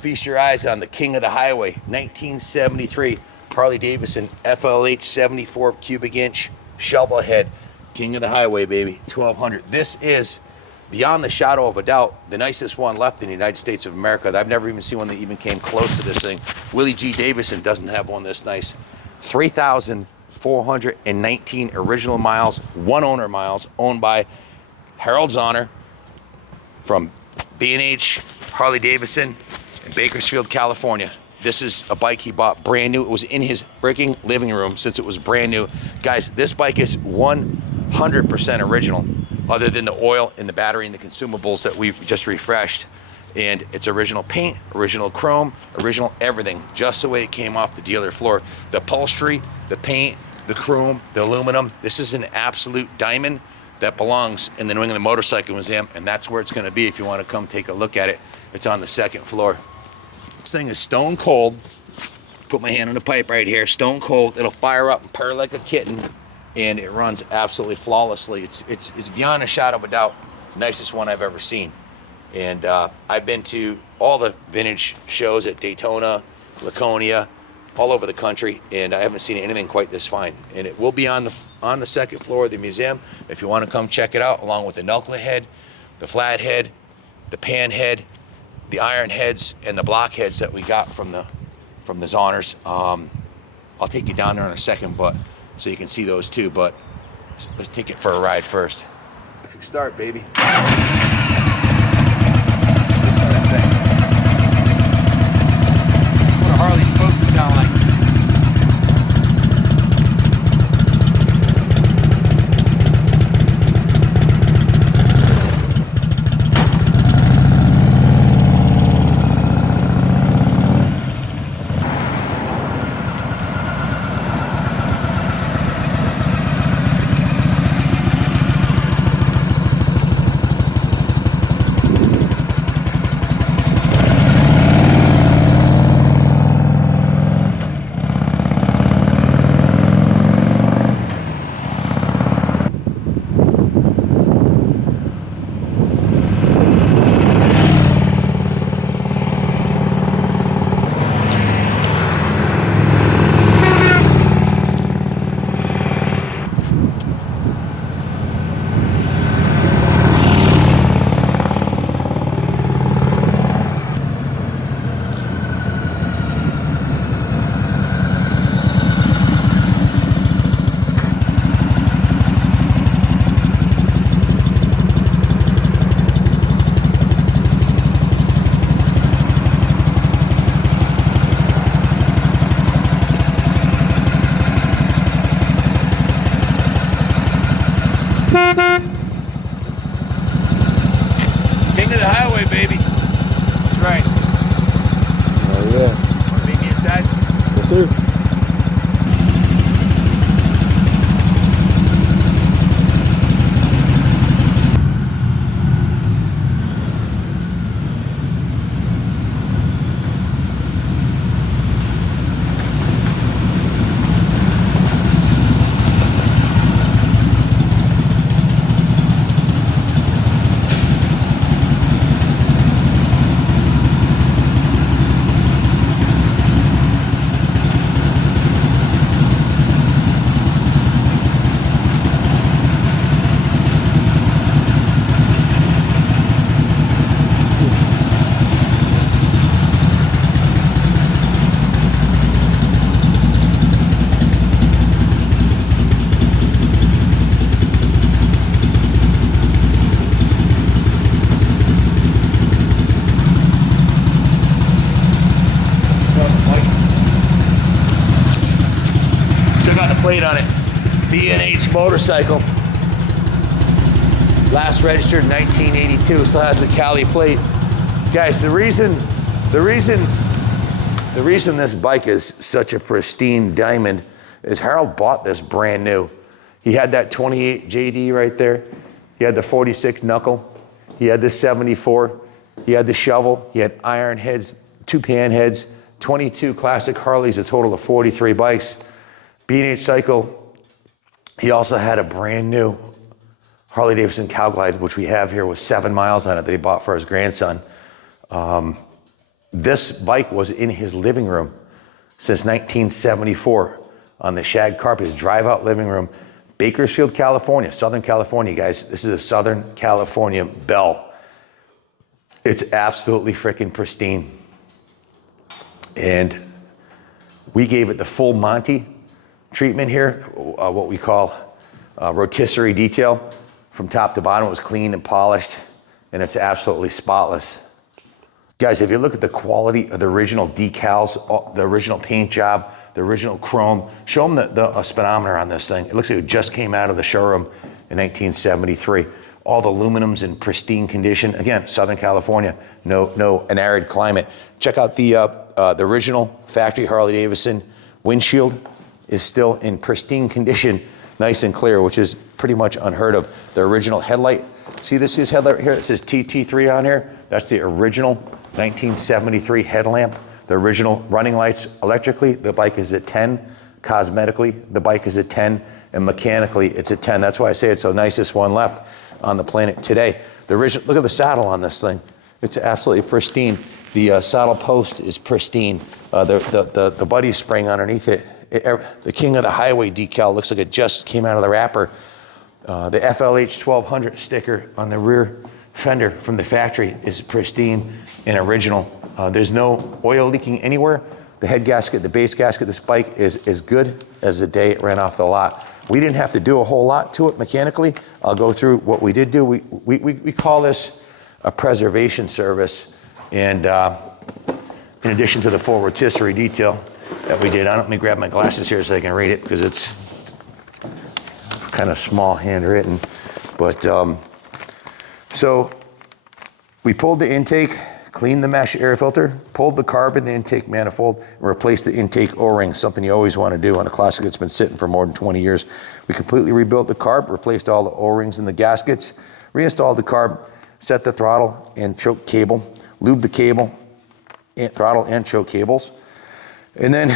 feast your eyes on the king of the highway, 1973 Harley Davidson FLH 74 cubic inch shovel head. King of the highway, baby, 1200. This is, beyond the shadow of a doubt, the nicest one left in the United States of America. I've never even seen one that even came close to this thing. Willie G. Davidson doesn't have one this nice. 3,419 original miles, one owner miles, owned by Harold Zahner from B&H Harley Davidson in Bakersfield, California. This is a bike he bought brand new. It was in his freaking living room since it was brand new. Guys, this bike is 100% original, other than the oil and the battery and the consumables that we just refreshed. And it's original paint, original chrome, original everything, just the way it came off the dealer floor. The upholstery, the paint, the chrome, the aluminum. This is an absolute diamond that belongs in the New England Motorcycle Museum, and that's where it's gonna be if you wanna come take a look at it. It's on the second floor. This thing is stone cold. Put my hand on the pipe right here, stone cold. It'll fire up and purr like a kitten, and it runs absolutely flawlessly. It's beyond a shadow of a doubt, nicest one I've ever seen. And I've been to all the vintage shows at Daytona, Laconia, all over the country, and I haven't seen anything quite this fine. And it will be on the second floor of the museum if you want to come check it out, along with the knuckle head, the flat head, the pan head, the iron heads, and the block heads that we got from the Zahners. I'll take you down there in a second, but so you can see those too. But let's take it for a ride first. If you start, baby. What a Harley's supposed to sound like. King of the highway, baby. That's right. Oh yeah. Want to meet me inside? Yes, sir. Plate on it, B&H motorcycle, last registered 1982, still has the Cali plate. Guys, the reason this bike is such a pristine diamond is Harold bought this brand new. He had that 28 JD right there. He had the 46 knuckle. He had the 74. He had the shovel. He had iron heads, 2 pan heads, 22 classic Harleys, a total of 43 bikes. B&H Cycle, he also had a brand new Harley Davidson Cow Glide, which we have here with 7 miles on it that he bought for his grandson. This bike was in his living room since 1974 on the shag carpet, his drive-out living room, Bakersfield, California, Southern California, guys. This is a Southern California Bell. It's absolutely freaking pristine. And we gave it the full Monty treatment here, what we call rotisserie detail. From top to bottom, it was clean and polished, and it's absolutely spotless. Guys, if you look at the quality of the original decals, the original paint job, the original chrome, show them the speedometer on this thing. It looks like it just came out of the showroom in 1973. All the aluminum's in pristine condition. Again, Southern California, an arid climate. Check out the original factory Harley Davidson windshield is still in pristine condition, nice and clear, which is pretty much unheard of. The original headlight, see this is headlight here, it says TT3 on here. That's the original 1973 headlamp. The original running lights electrically, the bike is at 10. Cosmetically, the bike is at 10. And mechanically, it's at 10. That's why I say it's the nicest one left on the planet today. The original, look at the saddle on this thing. It's absolutely pristine. The saddle post is pristine. The buddy spring underneath it, the King of the Highway decal looks like it just came out of the wrapper. The FLH 1200 sticker on the rear fender from the factory is pristine and original. There's no oil leaking anywhere. The head gasket, the base gasket, this bike is as good as the day it ran off the lot. We didn't have to do a whole lot to it mechanically. I'll go through what we did do. We call this a preservation service. And in addition to the full rotisserie detail that we did, let me grab my glasses here so I can read it because it's kind of small handwritten. But so we pulled the intake, cleaned the mesh air filter, pulled the carb in the intake manifold, and replaced the intake O-ring, something you always want to do on a classic that's been sitting for more than 20 years. We completely rebuilt the carb, replaced all the O-rings and the gaskets, reinstalled the carb, set the throttle and choke cable, lubed the cable, throttle and choke cables. And then,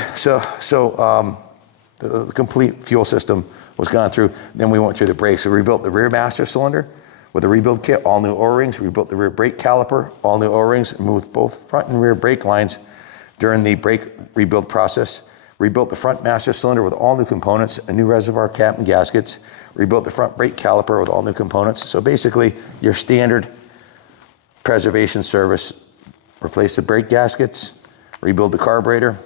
the complete fuel system was gone through. Then we went through the brakes. So we rebuilt the rear master cylinder with a rebuild kit, all new O-rings, rebuilt the rear brake caliper, all new O-rings, moved both front and rear brake lines during the brake rebuild process, rebuilt the front master cylinder with all new components, a new reservoir cap and gaskets, rebuilt the front brake caliper with all new components. So basically, your standard preservation service, replace the brake gaskets, rebuild the carburetor.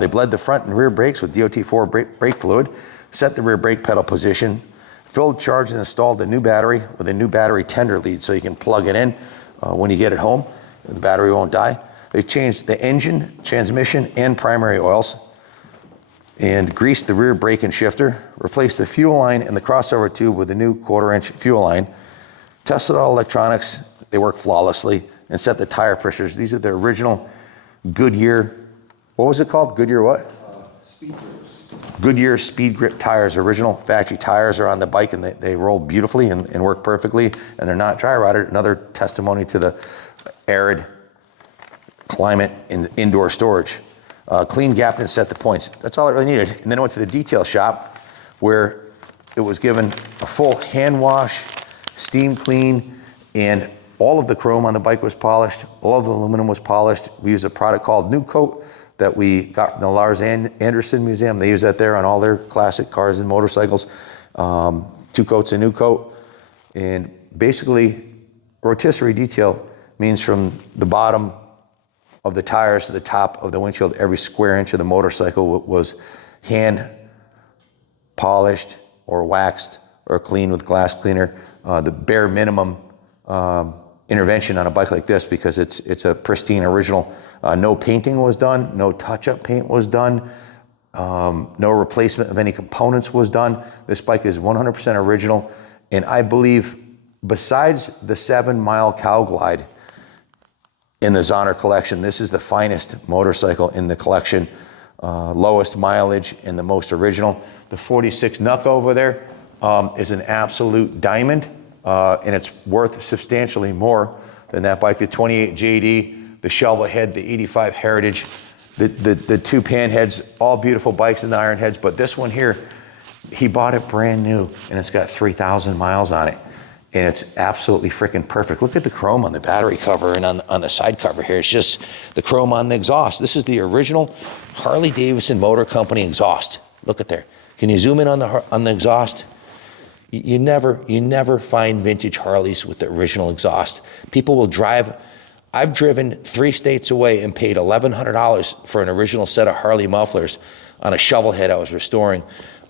They bled the front and rear brakes with DOT4 brake fluid, set the rear brake pedal position, filled, charged, and installed a new battery with a new battery tender lead so you can plug it in when you get it home and the battery won't die. They changed the engine, transmission, and primary oils and greased the rear brake and shifter, replaced the fuel line and the crossover tube with a new 1/4-inch fuel line, tested all electronics, they work flawlessly, and set the tire pressures. These are the original Goodyear, what was it called? Goodyear what? Speed grips. Goodyear Speed Grip tires, original factory tires are on the bike and they roll beautifully and work perfectly and they're not dry rotted. Another testimony to the arid climate in indoor storage. Clean, gapped, and set the points. That's all it really needed. And then I went to the detail shop where it was given a full hand wash, steam clean, and all of the chrome on the bike was polished. All of the aluminum was polished. We used a product called New Coat that we got from the Lars Anderson Museum. They use that there on all their classic cars and motorcycles. 2 coats of New Coat. And basically, rotisserie detail means from the bottom of the tires to the top of the windshield, every square inch of the motorcycle was hand polished or waxed or cleaned with glass cleaner. The bare minimum intervention on a bike like this because it's a pristine original. No painting was done, no touch-up paint was done, no replacement of any components was done. This bike is 100% original, and I believe besides the 7-mile Cow Glide in the Zonner collection, this is the finest motorcycle in the collection, lowest mileage and the most original. The 46 Nuck over there is an absolute diamond. And it's worth substantially more than that bike. The 28 JD, the Shelva head, the 85 Heritage, the 2 pan heads, all beautiful bikes and the iron heads. But this one here, he bought it brand new and it's got 3,000 miles on it. and it's absolutely freaking perfect. Look at the chrome on the battery cover and on the side cover here. It's just the chrome on the exhaust. This is the original Harley Davidson Motor Company exhaust. Look at there. Can you zoom in on the exhaust? You never find vintage Harleys with the original exhaust. People will drive. I've driven 3 states away and paid $1,100 for an original set of Harley mufflers on a shovel head I was restoring.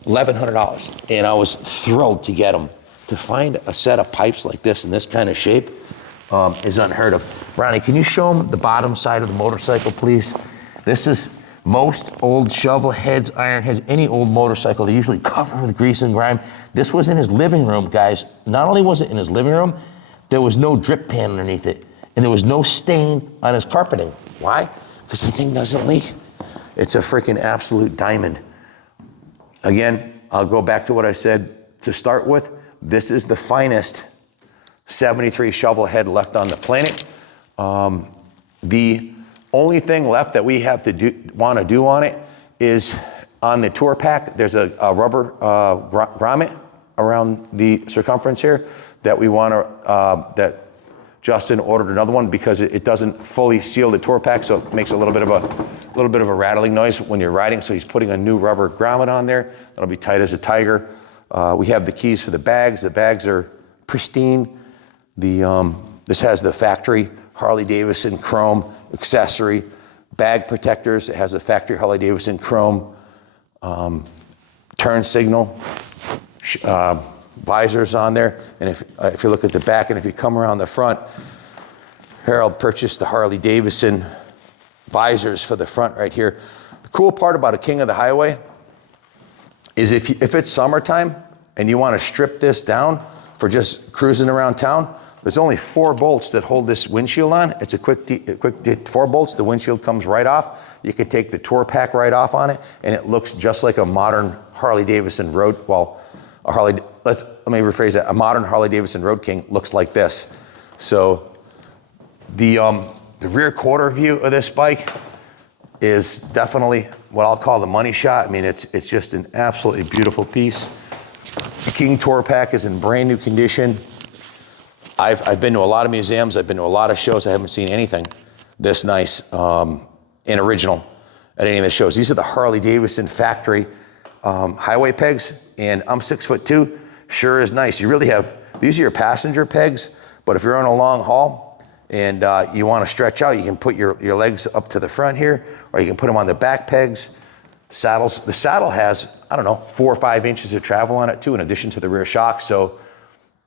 $1,100, and I was thrilled to get them. To find a set of pipes like this in this kind of shape is unheard of. Ronnie, can you show them the bottom side of the motorcycle, please? This is most old shovel heads, iron heads, any old motorcycle, they're usually covered with grease and grime. This was in his living room, guys. Not only was it in his living room, there was no drip pan underneath it, and there was no stain on his carpeting. Why? Because the thing doesn't leak. It's a freaking absolute diamond. Again, I'll go back to what I said to start with. This is the finest 73 shovel head left on the planet. The only thing left that we have to want to do on it is on the tour pack, there's a rubber grommet around the circumference here that we want to, that Justin ordered another one because it doesn't fully seal the tour pack, so it makes a little bit of a rattling noise when you're riding. So he's putting a new rubber grommet on there. That'll be tight as a tiger. We have the keys for the bags. The bags are pristine. This has the factory Harley Davidson chrome accessory bag protectors. It has the factory Harley Davidson chrome turn signal visors on there. And if you look at the back and if you come around the front, Harold purchased the Harley Davidson visors for the front right here. The cool part about a King of the Highway is if it's summertime and you want to strip this down for just cruising around town, there's only 4 bolts that hold this windshield on. It's a quick 4 bolts. The windshield comes right off. You can take the tour pack right off on it, and it looks just like a modern Harley Davidson road. Well, let me rephrase that. A modern Harley Davidson Road King looks like this. So the rear quarter view of this bike is definitely what I'll call the money shot. I mean, it's just an absolutely beautiful piece. The King tour pack is in brand new condition. I've been to a lot of museums. I've been to a lot of shows. I haven't seen anything this nice and original at any of the shows. These are the Harley Davidson factory highway pegs, and I'm 6'2". Sure is nice. You really have, these are your passenger pegs, but if you're on a long haul and you want to stretch out, you can put your legs up to the front here, or you can put them on the back pegs. Saddles, the saddle has, I don't know, 4 or 5 inches of travel on it too, in addition to the rear shock, so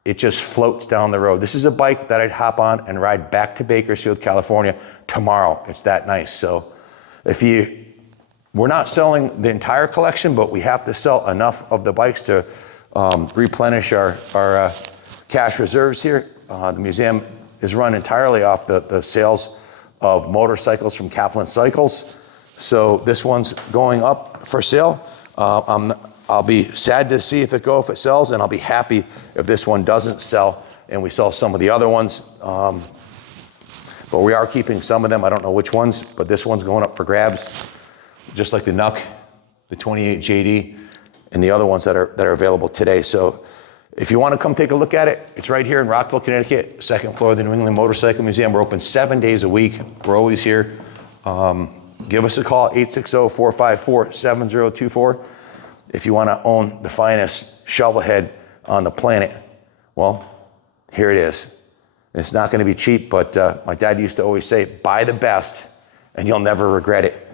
it just floats down the road. This is a bike that I'd hop on and ride back to Bakersfield, California tomorrow. It's that nice. So we're not selling the entire collection, but we have to sell enough of the bikes to replenish our cash reserves here. The museum is run entirely off the sales of motorcycles from Kaplan Cycles. So this one's going up for sale. I'll be sad to see if it sells, and I'll be happy if this one doesn't sell and we sell some of the other ones. But we are keeping some of them. I don't know which ones, but this one's going up for grabs, just like the Nuck, the 28 JD, and the other ones that are available today. So if you want to come take a look at it, it's right here in Rockville, Connecticut, 2nd floor of the New England Motorcycle Museum. We're open 7 days a week. We're always here. Give us a call, 860-454-7024. If you want to own the finest shovel head on the planet, well, here it is. It's not going to be cheap, but my dad used to always say, buy the best and you'll never regret it.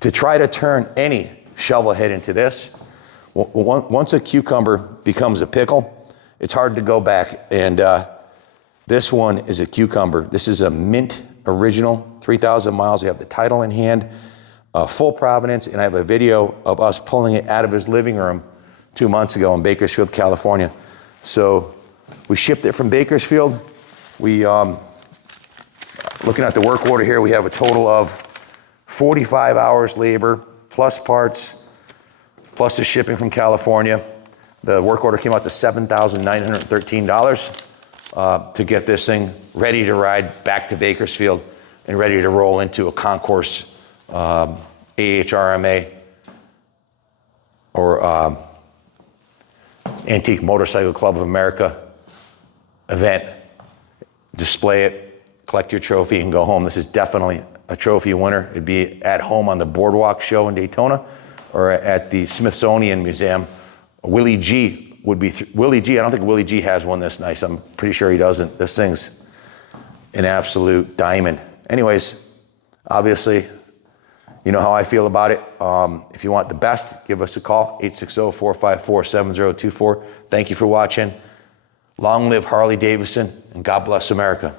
To try to turn any shovel head into this, once a cucumber becomes a pickle, it's hard to go back. And this one is a cucumber. This is a mint original, 3,000 miles. We have the title in hand. Full provenance, and I have a video of us pulling it out of his living room 2 months ago in Bakersfield, California. So we shipped it from Bakersfield. We, looking at the work order here, we have a total of 45 hours labor, plus parts, plus the shipping from California. The work order came out to $7,913 to get this thing ready to ride back to Bakersfield and ready to roll into a concourse AHRMA or Antique Motorcycle Club of America event, display it, collect your trophy, and go home. This is definitely a trophy winner. It'd be at home on the Boardwalk show in Daytona or at the Smithsonian Museum. Willie G would be, Willie G, I don't think Willie G has one this nice. I'm pretty sure he doesn't. This thing's an absolute diamond. Anyways, obviously, you know how I feel about it. If you want the best, give us a call, 860-454-7024. Thank you for watching. Long live Harley Davidson, and God bless America.